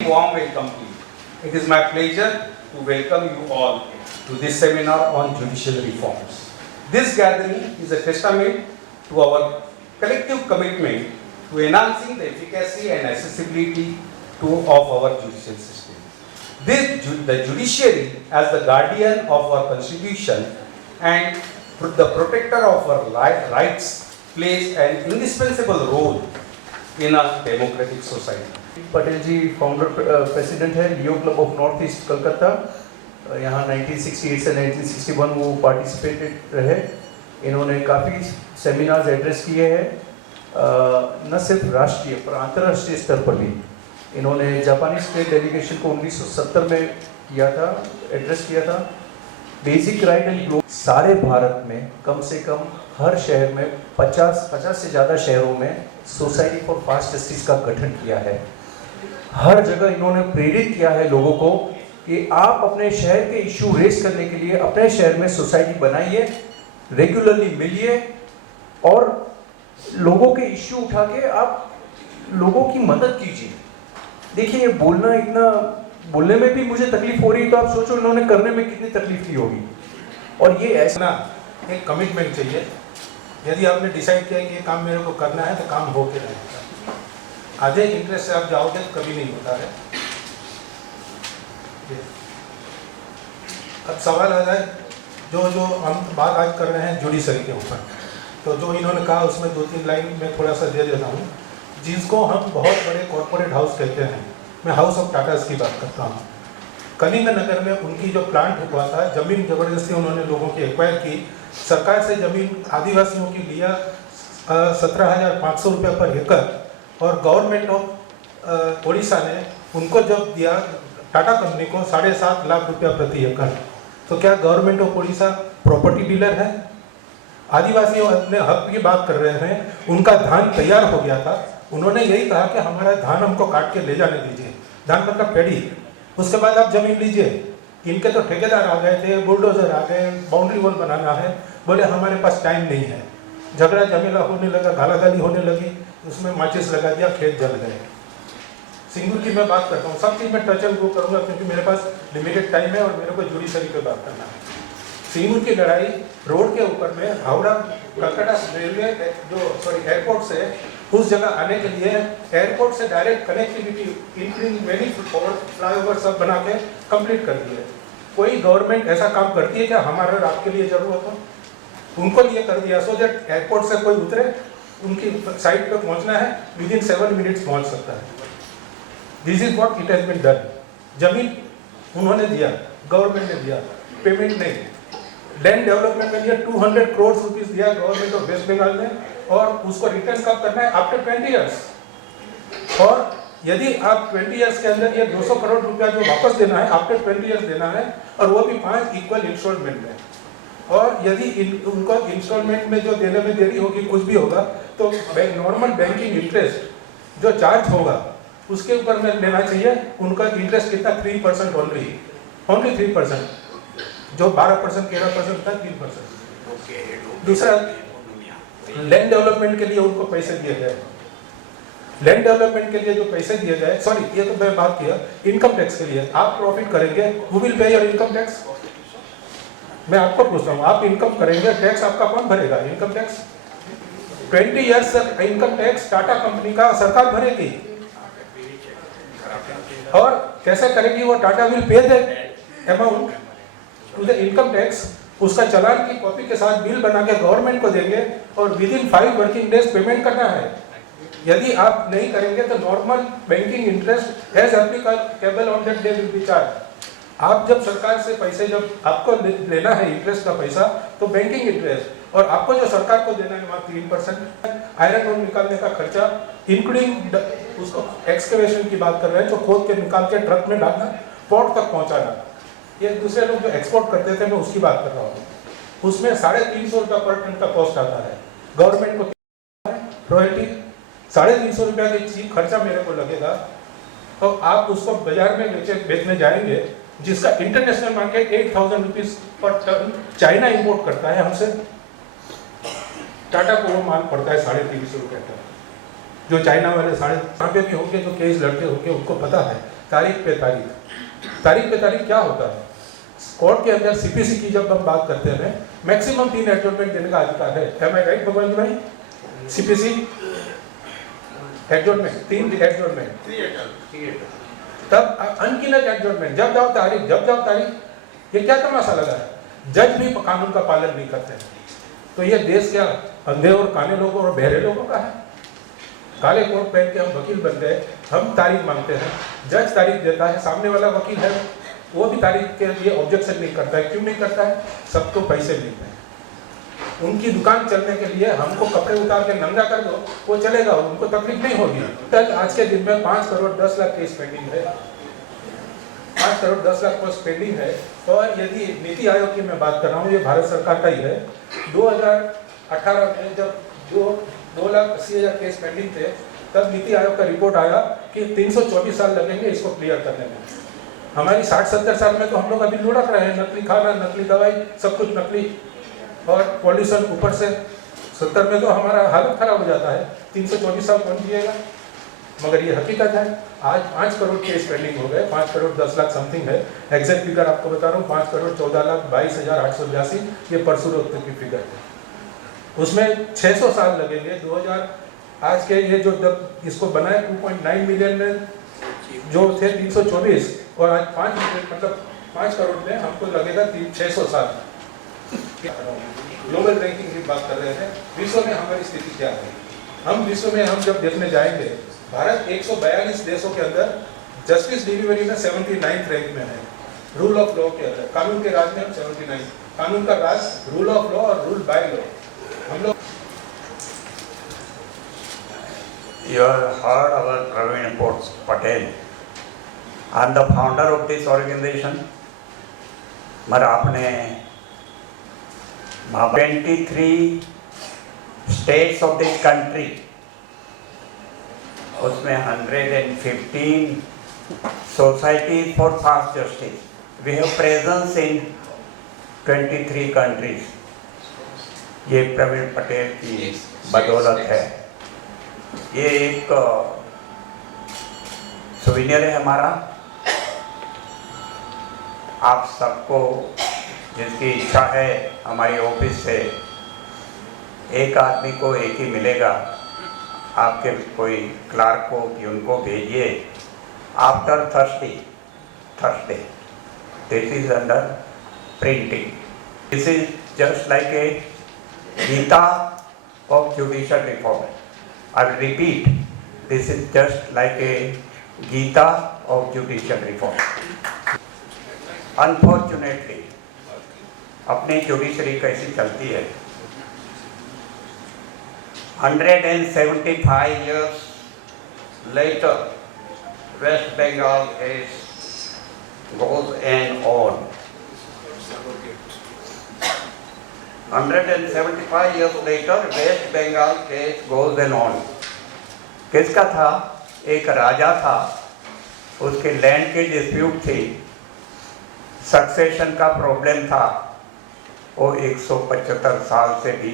Warm welcome to you. It is my pleasure to welcome you all to this seminar on judicial reforms. This gathering is a testament to our collective commitment to enhancing the efficacy and accessibility of our judicial system. The judiciary, as the guardian of our constitution and the protector of our rights, plays an indispensable role in a democratic society. Patel ji founder president है Leo Club of North East Calcutta. यहाँ 1968 से 1961 वो participated रहे। इन्होंने काफ़ी seminars address किए हैं, न सिर्फ राष्ट्रीय पर अंतर्राष्ट्रीय स्तर पर भी। इन्होंने जापानी स्टेट डेलीगेशन को 1970 में किया था, एड्रेस किया था। बेसिक राइट एंड ग्लोबल सारे भारत में कम से कम हर शहर में 50 से ज़्यादा शहरों में सोसाइटी फॉर फास्ट जस्टिस का गठन किया है। हर जगह इन्होंने प्रेरित किया है लोगों को कि आप अपने शहर के इशू रेस करने के लिए अपने शहर में सोसाइटी बनाइए, रेगुलरली मिलिए और लोगों के इशू उठा के आप लोगों की मदद कीजिए। देखिए, ये बोलना इतना बोलने में भी मुझे तकलीफ हो रही है, तो आप सोचो इन्होंने करने में कितनी तकलीफ की होगी। और ये ऐसा ना एक कमिटमेंट चाहिए। यदि आपने डिसाइड किया कि ये काम मेरे को करना है तो काम हो के रहेगा। आधे इंटरेस्ट से आप जाओगे तो कभी नहीं होता है। अब सवाल आ जाए जो हम बात आज कर रहे हैं जुडिशरी के ऊपर, तो जो इन्होंने कहा उसमें 2-3 लाइन में थोड़ा सा दे देता हूँ। जिसको हम बहुत बड़े कॉर्पोरेट हाउस कहते हैं, मैं हाउस ऑफ टाटास की बात करता हूँ। कलिंग नगर में उनकी जो प्लांट हुआ था, जमीन जबरदस्ती उन्होंने लोगों की एक्वायर की। सरकार से जमीन आदिवासियों की लिया 17,500 रुपये पर एकड़, और गवर्नमेंट ऑफ उड़ीसा ने उनको जब दिया टाटा कंपनी को 7.5 लाख रुपया प्रति एकड़। तो क्या government of Orissa property dealer है? आदिवासी अपने हक की बात कर रहे हैं, उनका धान तैयार हो गया था, उन्होंने यही कहा कि हमारा धान हमको काट के ले जाने दीजिए। धान मतलब पेड़ी, उसके बाद आप जमीन लीजिए। इनके तो ठेकेदार आ गए थे, बुलडोजर आ गए, बाउंड्री वॉल बनाना है, बोले हमारे पास टाइम नहीं है। झगड़ा झमेला होने लगा, गालागाली होने लगी, उसमें माचिस लगा दिया, खेत जल गए। सिंगूर की मैं बात करता हूँ, सब चीज़ में टच एंड गो करूँगा क्योंकि मेरे पास लिमिटेड टाइम है और मेरे को जुडिशरी पे बात करना है। सिंगूर की लड़ाई रोड के ऊपर में हावड़ा कलकत्ता रेलवे एयरपोर्ट से उस जगह आने के लिए एयरपोर्ट से direct connectivity including many flyover सब बना के कंप्लीट कर दिए। कोई गवर्नमेंट ऐसा काम करती है क्या हमारे और आपके लिए जरूरत हो? उनको लिए कर दिया सो दैट एयरपोर्ट से कोई उतरे, उनकी साइट पे पहुंचना है, विदिन 7 मिनट्स पहुंच सकता है। This is what it has been done. जमीन उन्होंने दिया, गवर्नमेंट ने दिया, पेमेंट नहीं। लैंड डेवलपमेंट के लिए 200 करोड़ रुपीस दिया गवर्नमेंट ऑफ वेस्ट बंगाल ने, और उसको रिटर्न कब करना है? After 20 years. और यदि आप 20 ईयर्स के अंदर ये 200 करोड़ रुपया जो वापस देना है, आफ्टर 20 ईयर्स देना है, और वो भी 5 इक्वल इंस्टॉलमेंट में। और यदि उनको इंस्टॉलमेंट में जो देने में देरी होगी, कुछ भी होगा, तो नॉर्मल बैंकिंग इंटरेस्ट जो चार्ज होगा उसके ऊपर में लेना चाहिए। उनका इंटरेस्ट कितना? 3% ओनली 3%। जो 12% 13% था, 3%। दूसरा, लैंड डेवलपमेंट के लिए उनको पैसे दिए गए। लैंड डेवलपमेंट के लिए जो पैसे दिए गए, सॉरी ये तो मैं बात किया इनकम टैक्स के लिए। आप प्रॉफिट करेंगे, who will pay your income tax? मैं आपको पूछता हूँ, आप इनकम करेंगे, टैक्स आपका कौन भरेगा? इनकम टैक्स 20 ईयर्स तक इनकम टैक्स टाटा कंपनी का सरकार भरेगी। और कैसे करेगी वो? Tata will pay the amount to the income tax. उसका चालान की कॉपी के साथ बिल बना के गवर्नमेंट को देंगे और विदिन 5 वर्किंग डेज पेमेंट करना है। यदि आप नहीं करेंगे तो normal banking interest as applicable on that day will be charge. आप जब सरकार से पैसे, जब आपको लेना है इंटरेस्ट का पैसा, तो बैंकिंग इंटरेस्ट, और आपको जो सरकार को देना है वहाँ 3%। आयरन ओर निकालने का खर्चा इंक्लूडिंग उसको एक्सकेवेशन की बात कर रहे हैं, जो खोद के निकाल के ट्रक में डालना, पोर्ट तक पहुँचाना। ये दूसरे लोग जो एक्सपोर्ट करते थे, मैं उसकी बात कर रहा हूँ। उसमें 350 रुपये पर टन का कॉस्ट आता है। गवर्नमेंट को रॉयल्टी 350 रुपया की चीज खर्चा मेरे को लगेगा, तो आप उसको बाजार में बेचने जाएंगे, जिसका इंटरनेशनल मार्केट 8,000 रुपीज पर टन चाइना इंपोर्ट करता है हमसे। टाटा को वो माल पड़ता है 350 रुपये टन। जो चाइना वाले यहाँ पे भी होंगे, जो केस लड़के होंगे, उनको पता है तारीख पे तारीख क्या होता है? कोर्ट के अंदर सीपीसी की जब हम बात करते हैं, मैक्सिमम 3 एडजॉर्नमेंट देने का अधिकार है। एम आई राइट भगवान जी भाई? सीपीसी एडजॉर्नमेंट 3 एडजॉर्नमेंट, तब अनगिनत एडजॉर्नमेंट, जब जाओ तारीख। ये क्या तमाशा लगा है? जज भी कानून का पालन नहीं करते हैं। तो ये देश क्या अंधे और काने लोगों और बहरे लोगों का है? काले कोट पहन के हम वकील बनते हैं, हम तारीख मांगते हैं, जज तारीख देता है, सामने वाला वकील है वो भी तारीख के लिए ऑब्जेक्शन नहीं करता है। क्यों नहीं करता है? सबको पैसे मिलते हैं। उनकी दुकान चलने के लिए हमको कपड़े उतार के नंगा कर दो, वो चलेगा, उनको तकलीफ नहीं होगी। तक आज के दिन में 5 करोड़ 10 लाख केस पेंडिंग है, 5 करोड़ 10 लाख केस पेंडिंग है। और यदि नीति आयोग की मैं बात कर रहा हूँ, ये भारत सरकार का ही है, 2018 में जब 2,80,000 केस पेंडिंग थे, तब नीति आयोग का रिपोर्ट आया कि 324 साल लगेंगे इसको क्लियर करने में। हमारी 60-70 साल में तो हम लोग अभी लुढ़क रहे हैं, नकली खाना, नकली दवाई, सब कुछ नकली, और पॉल्यूशन ऊपर से। 70 में तो हमारा हालत खराब हो जाता है। 324 साल कौन जिएगा? मगर ये हकीकत है। आज 5 करोड़ केस पेंडिंग हो गए, 5 करोड़ 10 लाख समथिंग है। एग्जैक्ट फिगर आपको बता रहा हूँ, 5 करोड़ 14,22,882, ये परसों वक्त की फिगर है। उसमें 600 साल लगेंगे। 2000 आज के ये जो जब इसको बनाए 2.9 मिलियन में जो थे 324, और आज 5 मिलियन मतलब 5 करोड़ में हमको लगेगा 600 साल। ग्लोबल रैंकिंग की बात कर रहे हैं, विश्व में हमारी स्थिति क्या है? हम विश्व में हम जब देखने जाएंगे, भारत 142 देशों के अंदर जस्टिस डिलीवरी में 79th रैंक में है। रूल ऑफ लॉ के अंदर, कानून के राज में हम 79, कानून का राज, रूल ऑफ लॉ और रूल बाय लॉ हम लोग। You have heard about Praveen Patel. I am the founder of this organization. मगर आपने 23 states of this country, उसमें 115 societies for fast justice. We have presence in 23 countries. ये प्रवीण पटेल की बदौलत है। ये एक सुविनियर है हमारा। आप सबको जिसकी इच्छा है हमारी ऑफिस से एक आदमी को एक ही मिलेगा, आपके कोई क्लार्क को कि उनको भेजिए after Thursday. This is under printing. This is just like a Gita of judicial reform. I will repeat, this is just like a Gita of judicial reform. Unfortunately, अपनी जुडिशरी कैसी चलती है? 175 years later, West Bengal case goes on. 175 years later, West Bengal case goes on. किसका था? एक राजा था, उसके land की डिस्प्यूट थी, सक्सेशन का प्रॉब्लम था। वो 175 साल से भी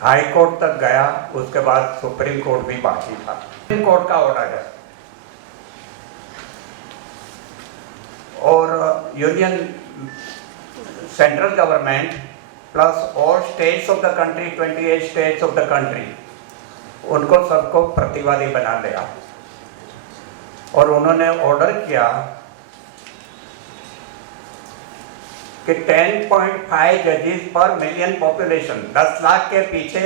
हाई कोर्ट तक गया, उसके बाद सुप्रीम कोर्ट भी बाकी था। सुप्रीम कोर्ट का ऑर्डर है और union central government plus all states of the country, 28 states of the country, उनको सबको प्रतिवादी बना लिया और उन्होंने ऑर्डर किया कि 10.5 जजेस पर मिलियन पॉपुलेशन, 10 लाख के पीछे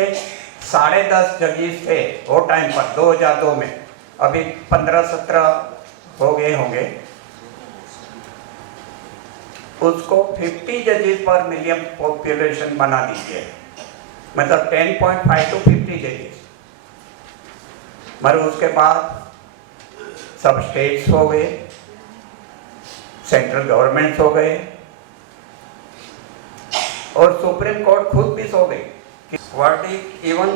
10.5 जजेस थे वो टाइम पर 2002 में। अभी 15-17 हो गए होंगे। उसको 50 जजेस पर मिलियन पॉपुलेशन बना दीजिए, मतलब 10.5 to 50 जजेस। मगर उसके बाद सब स्टेट्स हो गए, सेंट्रल गवर्नमेंट्स हो गए और सुप्रीम कोर्ट खुद भी सो गई। Verdict even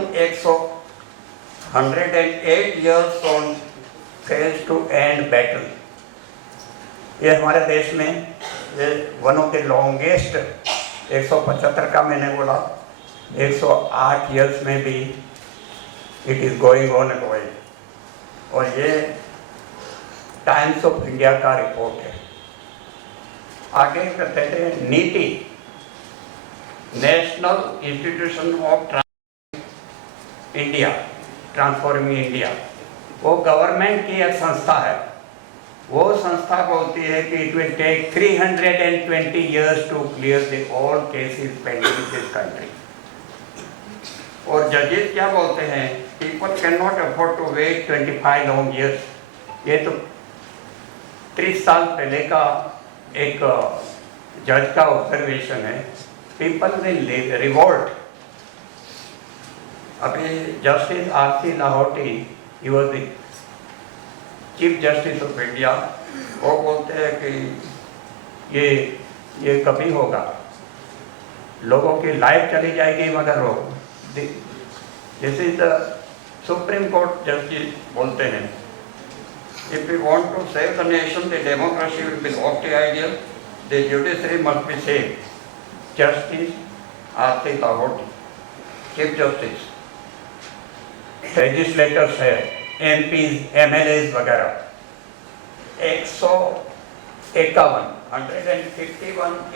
108 years on fails to end battle। ये हमारे देश में वन ऑफ द लॉन्गेस्ट, 175 का मैंने बोला, 108 years में भी it is going on and going. और ये टाइम्स ऑफ इंडिया का रिपोर्ट है। आगे कहते थे NITI, national institution of India, transforming India, वो गवर्नमेंट की एक संस्था है। वो संस्था बोलती है कि it will take 320 years to clear the all cases pending in this country. और जजेस क्या बोलते हैं, people can not afford to wait 25 long years. ये तो 30 साल पहले का एक जज का ऑब्जर्वेशन है। People will revolt. अभी justice R C. Lahoti, he was the chief justice of India, वो बोलते हैं कि ये कभी होगा, लोगों की लाइफ चली जाएगी मगर वो this is the supreme court justice बोलते हैं, if you want to save the nation, the democracy will be lofty ideal, the judiciary must be save. Justice R C. Lahoti, chief justice. Legislators है, MPs, MLAs वगैरह, 151